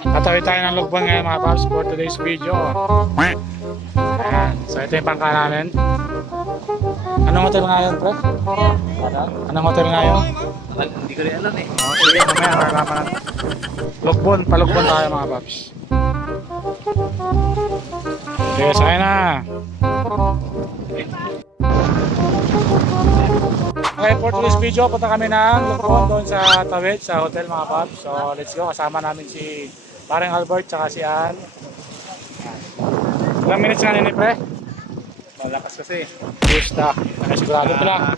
Tatawid tayo ng Lugban ngayon mga paps for today's video. Ayan. So ito yung pangka namin. Anong hotel nga yun, pre? Anong hotel nga yun? Hindi ko rin alam eh. Sige, mamaya makakama natin. Lugban, palugban tayo mga paps. Sige, sakay na. Okay, for today's video, punta kami ng Lugban doon sa Tawid, sa hotel mga paps. So let's go, kasama namin si Pareng Albert tsaka si Ann. Ilang minutes nga nini, pre? Malakas kasi. Gusta. Sigurado pala.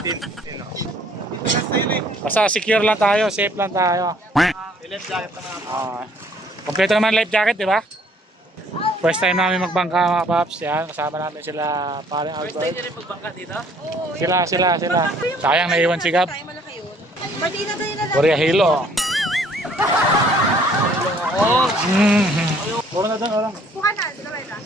15. Basta secure lang tayo, safe lang tayo. Life jacket na nga. Kompleto naman life jacket, di ba? First time namin magbangka mga paps. Yan, kasama namin sila Pareng First time Albert. nyo rin magbangka dito? Sila. Sayang naiwan si Gab. Martina tayo na lang. Korea Hilo. Oo. Puro na doon, orang. Buka na, dalawa na.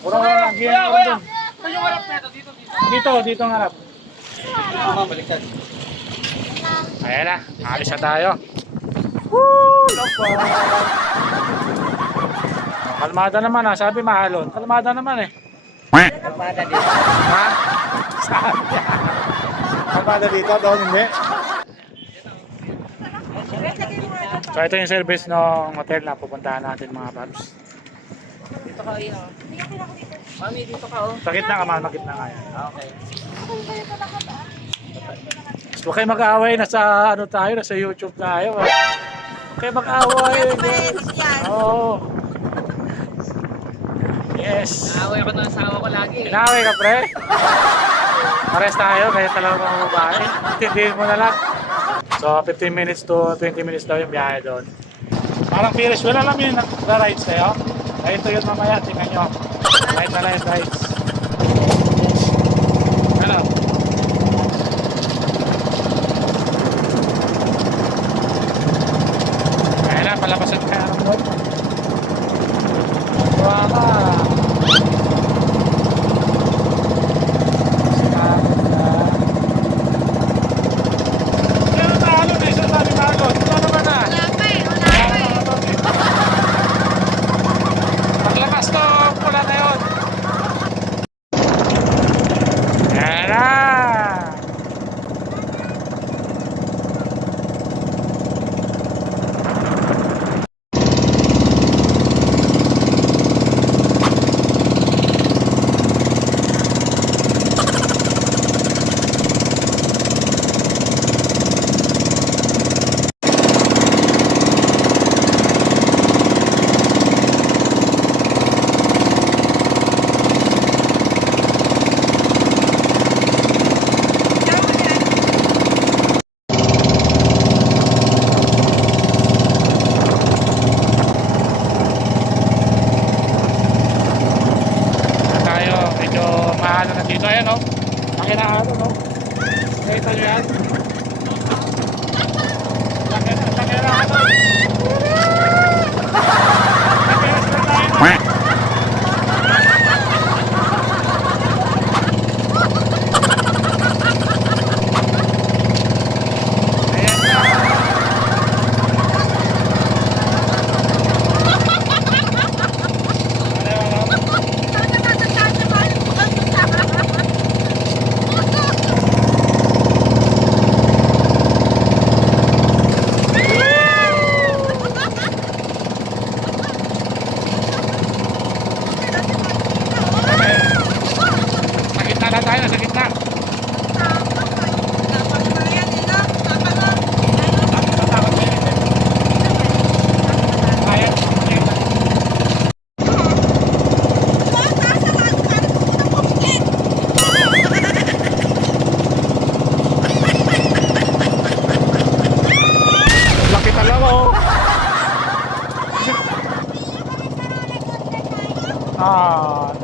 Puro na lang, giyan ko doon. Ito yung harap na ito, dito. Dito ang harap. Baliktad. Ayan na, alis na tayo. Kalmada naman ah, sabi mahalon. Kalmada naman eh. Kalmada dito. Ha? Sabi. Kalmada dito, doon hindi. So ito yung service ng hotel na pupuntahan natin mga paps. Dito ka, iyo. Mami, dito ka, oh. Sa gitna ka man, magitna ka yan. Okay. Huwag kayo mag-away, nasa ano tayo, nasa YouTube tayo. Huwag kayo mag-away. Oo. Yes. Naaway ako ng asawa ko lagi. Inaway ka, pre. Pares tayo, kaya talaga mga babae. Intindihin mo na lang. So, 15 minutes to 20 minutes daw yung biyahe doon. Parang Ferris wheel, alam yun, nagra-rides tayo. Ay, ito yun mamaya, tingnan nyo. Ride na lang, rides. Ano? Ayan na, palabasan ka naman doon. Tuwa ka. Ano na dito, ayan o. Pakinaano, no? Nakita nyo yan? Pakinaano.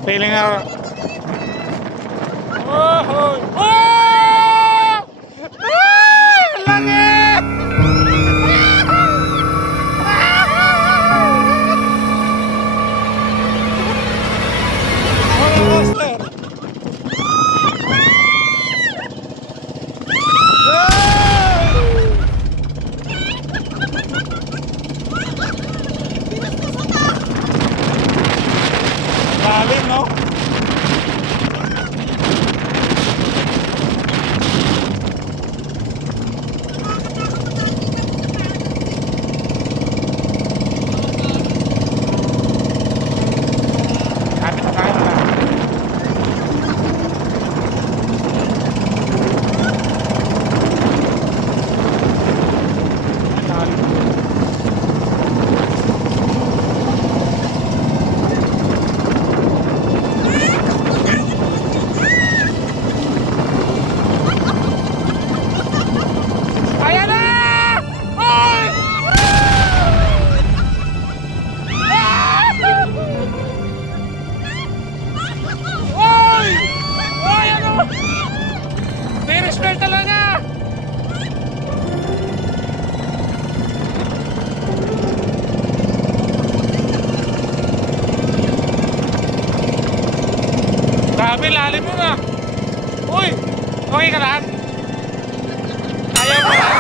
Feeling na. Oh! Langit! Uy! Okay ka lang? Ayaw mo lang?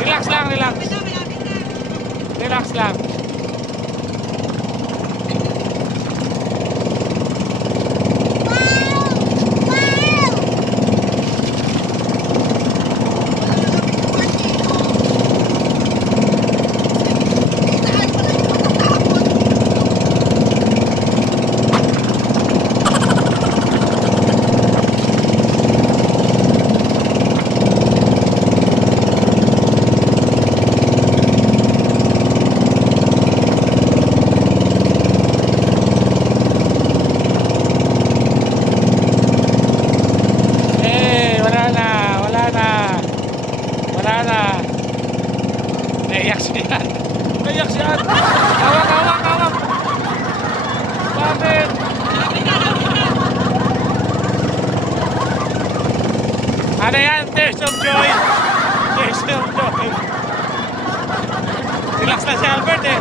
Relax lang, relax. Relax lang. Naiyak siya. Naiyak siya. Hawak, hawak, hawak. Bakit? Ano yan? Tears of joy. Tears of joy. Relax na si Albert eh.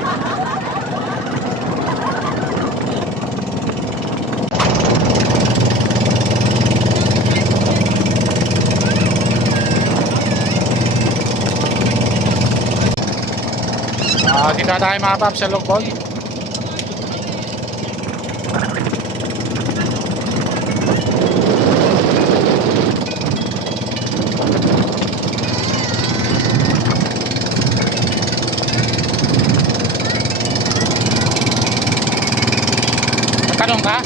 Dito na tayo mga paps sa Logbog. Tanong ka?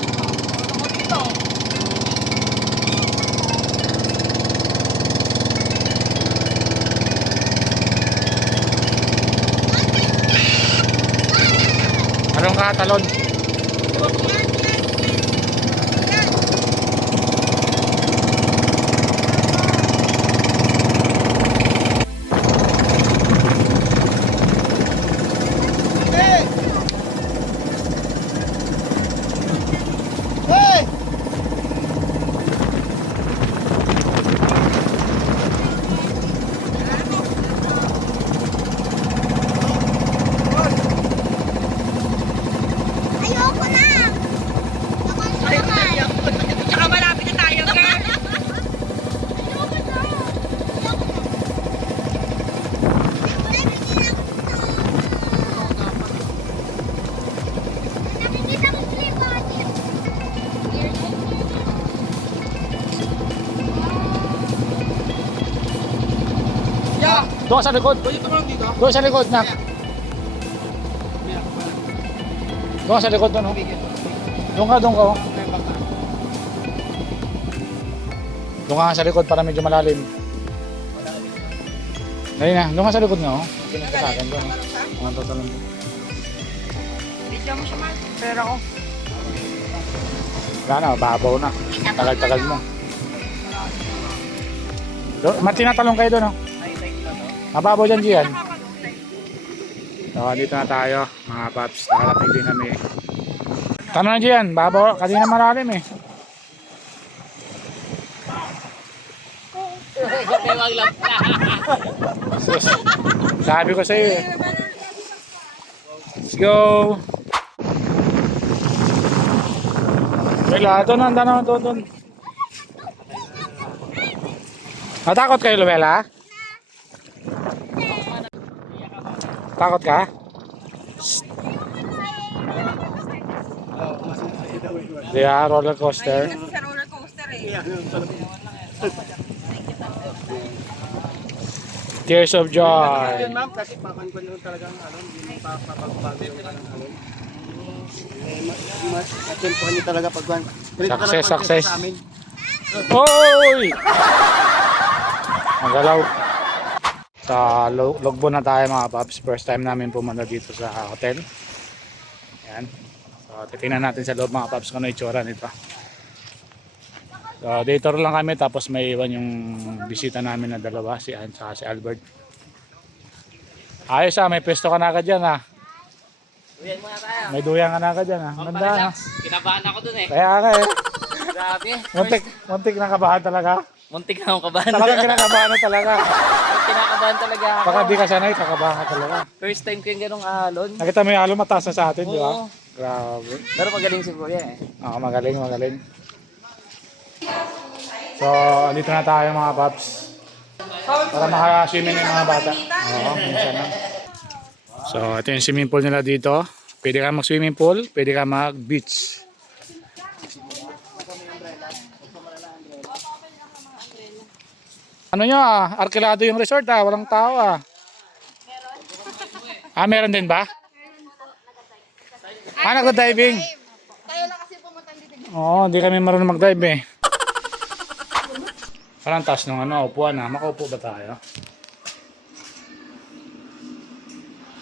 Anong katalon? Ayoko na! Tsaka malapit na tayo, girl. Ayoko na! Nakikita ko sila yung budget. Doon sa likod. Doon sa likod na. Doon sa likod doon. Oh. Doon ka, doon ka. Oh. Doon ka sa likod para medyo malalim. Dali na, doon ka sa likod nga. Oh. Pinagka sa akin doon. Ang tatalon doon. Bigyan mo siya, man. Pera ko. Wala na, babaw na. Tagal-tagal mo. Tinatalong kayo doon. Oh. Mababaw dyan, Gian. So, dito na tayo, mga paps. Nakarating din kami. Tanong na Gian, babaw. Kanina malalim eh. Sus, sabi ko sa'yo eh. Let's go. Wala, doon. Natakot kayo, Lumela? Takot ka? Yeah, roller coaster. Sa roller coaster eh. Tears of joy. Yun ma'am, kasi papanpan lang talaga ang alon, hindi mo papabago yung ng alon. Matempohan niyo talaga pagwan. Success. Oy! Magalaw. Sa Logbo na tayo mga paps. First time namin pumunta dito sa hotel. Yan. So titingnan natin sa loob mga paps kung ano itsura nito. So dito lang kami tapos may iwan yung bisita namin na dalawa, si Ann at si Albert. Ayos may pwesto ka na agad dyan Uyan muna tayo. May duyan ka na agad dyan Ganda Kinabahan ako dun eh. Kaya ka Grabe. Muntik na kabahan talaga. Muntik na akong kabahan. Talagang kinakabahan na talaga. Kinakabahan talaga ako. Baka di ka sanay, kakabahan ka talaga. First time ko yung ganong alon. Nakita mo yung halo, mataas na sa atin, di ba? Oo. Grabe. Pero magaling si Kuya eh. Magaling. So, dito na tayo mga paps. Para makaka-swimming yung mga bata. Oo, minsan lang. So, ito yung swimming pool nila dito. Pwede ka mag-swimming pool, pwede ka mag-beach. Ano nyo arkilado yung resort walang tao meron din ba? Nagda-diving. Tayo lang kasi pumunta dito. Oo, hindi kami marunong mag-dive eh. Parang taas nung upuan makaupo ba tayo?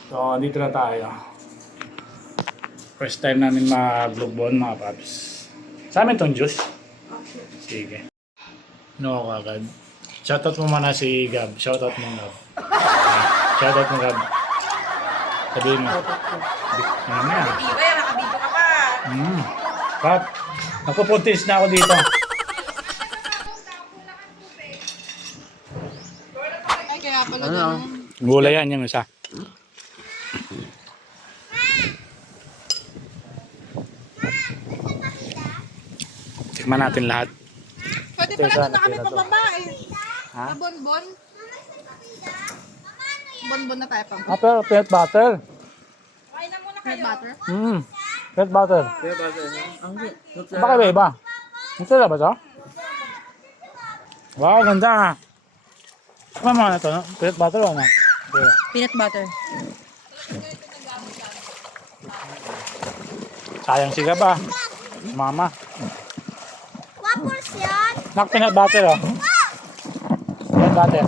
So, dito na tayo. First time namin mag-vlogbon mga paps. Sa amin tong juice. Sige. Ano ako agad? Shoutout mo muna si Gab. Shoutout mo Gab. Shoutout mo Gab. Sabihin mo. Ano na yan? Iba yan, nakabito ka pa. Pap, nagpupuntis na ako dito. Ay, kaya pala ganun. Gulay yan yung isa. Tikman natin lahat. Pwede pala doon na kami pababa eh. Ha? Sa bonbon. Bonbon na tayo pang. Pero peanut butter. Kain na muna kayo. Butter? Peanut butter. Kaya ba sa inyo? Baka iba. Ang sila ba ito? Wow, ganda Ano mga ito? No? Peanut butter o ano? Yeah. Peanut butter. Sayang siya ba? Mama. Wapos yan. Peanut butter Peanut butter.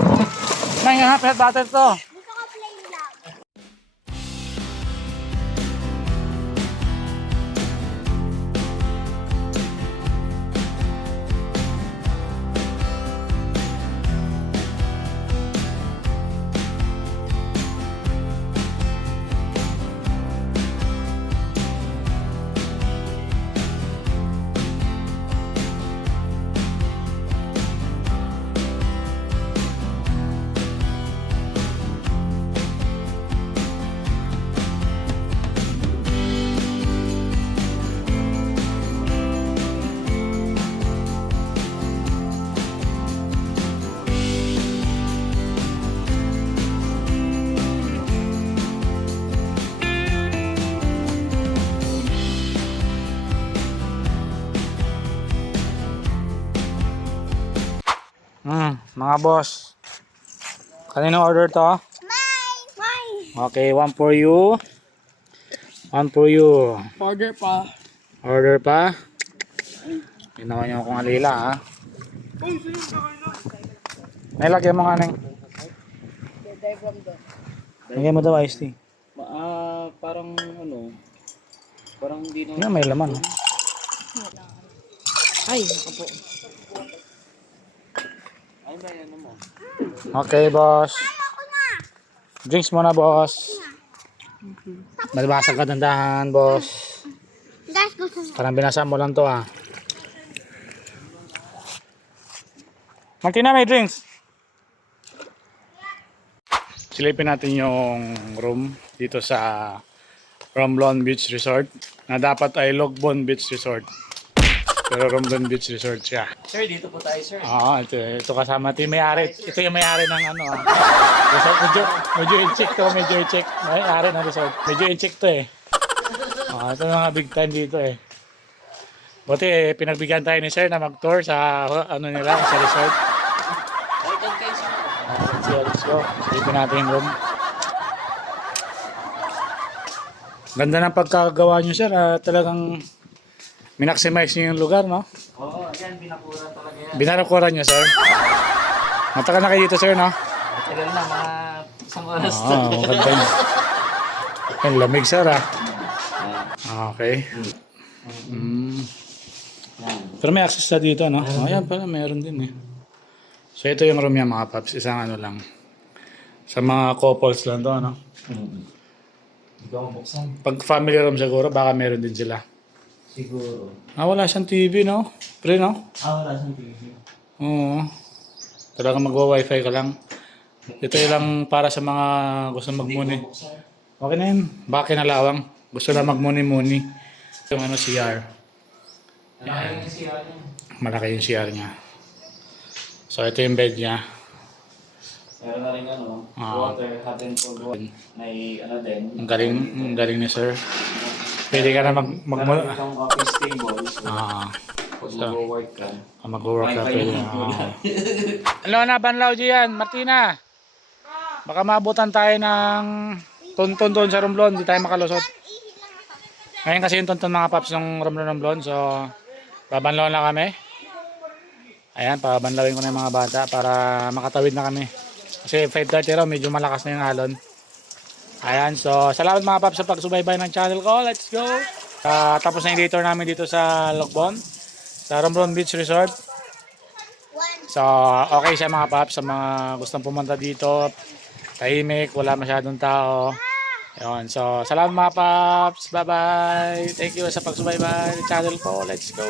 Peanut butter to. Gusto ko plain lang. Mga boss. Kanino order to? Mine. Okay, one for you. One for you. Order pa. Order pa. Ginawa niyo akong alila Nailagyan mo nga nang. Lagyan mo daw iced tea. Parang parang hindi na. May laman. Ay, nakapo. Ay, may mo. Okay, boss. Drinks muna, boss. Malibasag ka dandahan, boss. Guys, gusto mo. Parang binasa mo lang to Martina, may drinks. Silipin natin yung room dito sa Romblon Beach Resort na dapat ay Logbon Beach Resort. Pero Romblon Beach Resort siya. Sir, dito po tayo, sir. Oo, ito kasama. Ito yung may-ari. Ito yung may-ari ng resort. Medyo in-check to. Medyo in-check. May-ari ng resort. Medyo in-check to ito yung mga big time dito Buti pinagbigyan tayo ni sir na mag-tour sa nila, sa resort. Welcome kayo, sir. Let's go. Silipin natin yung room. Ganda ng pagkagawa nyo sir. Talagang minaximize nyo yung lugar, no? Oo, yan, binakura talaga yan. Binakuran nyo sir. Matagal na kayo dito sir, no? Matagal na, mga isang oras na. Maganda yun. Ang lamig sir Okay. Pero may access na dito, no? Ayan pala, meron din So ito yung room yan mga paps. Isang lang. Sa mga couples lang to, no? Ikaw ang buksan. Pag family room siguro, baka meron din sila. Siguro. Wala siyang TV, no? Pre, no? Wala siyang TV. Oo. Talagang magwa-wifi ka lang. Ito lang para sa mga gusto magmuni. Okay na yun. Baka kinalawang. Gusto na magmuni-muni. Yung CR. Malaki yung CR niya. Malaki yung CR niya. So ito yung bed niya. Meron na rin ano, Ah. water, hot and cold water. May ano din. Ang galing ni sir. Pwede ka na Meron itong office table. So, pag So, mag-work ka. mag-work ka Wi-Fi pwede. yung Ano na, Banlaw Gian, Martina. Baka maabutan tayo ng tonton doon sa Romblon, hindi tayo makalusot. Ngayon kasi yung tonton mga paps ng Romblon. So, babanlaw na kami. Ayan, pabanlawin ko na yung mga bata para makatawid na kami. Kasi 5:30 raw, medyo malakas na yung alon. Ayan, so salamat mga paps sa pagsubaybay ng channel ko. Let's go! Tapos na yung day tour namin dito sa Lokbon, sa Romblon Beach Resort. So, okay siya mga paps sa mga gustong pumunta dito. Tahimik, wala masyadong tao. Ayun, so salamat mga paps. Bye-bye! Thank you sa pagsubaybay ng channel ko. Let's go!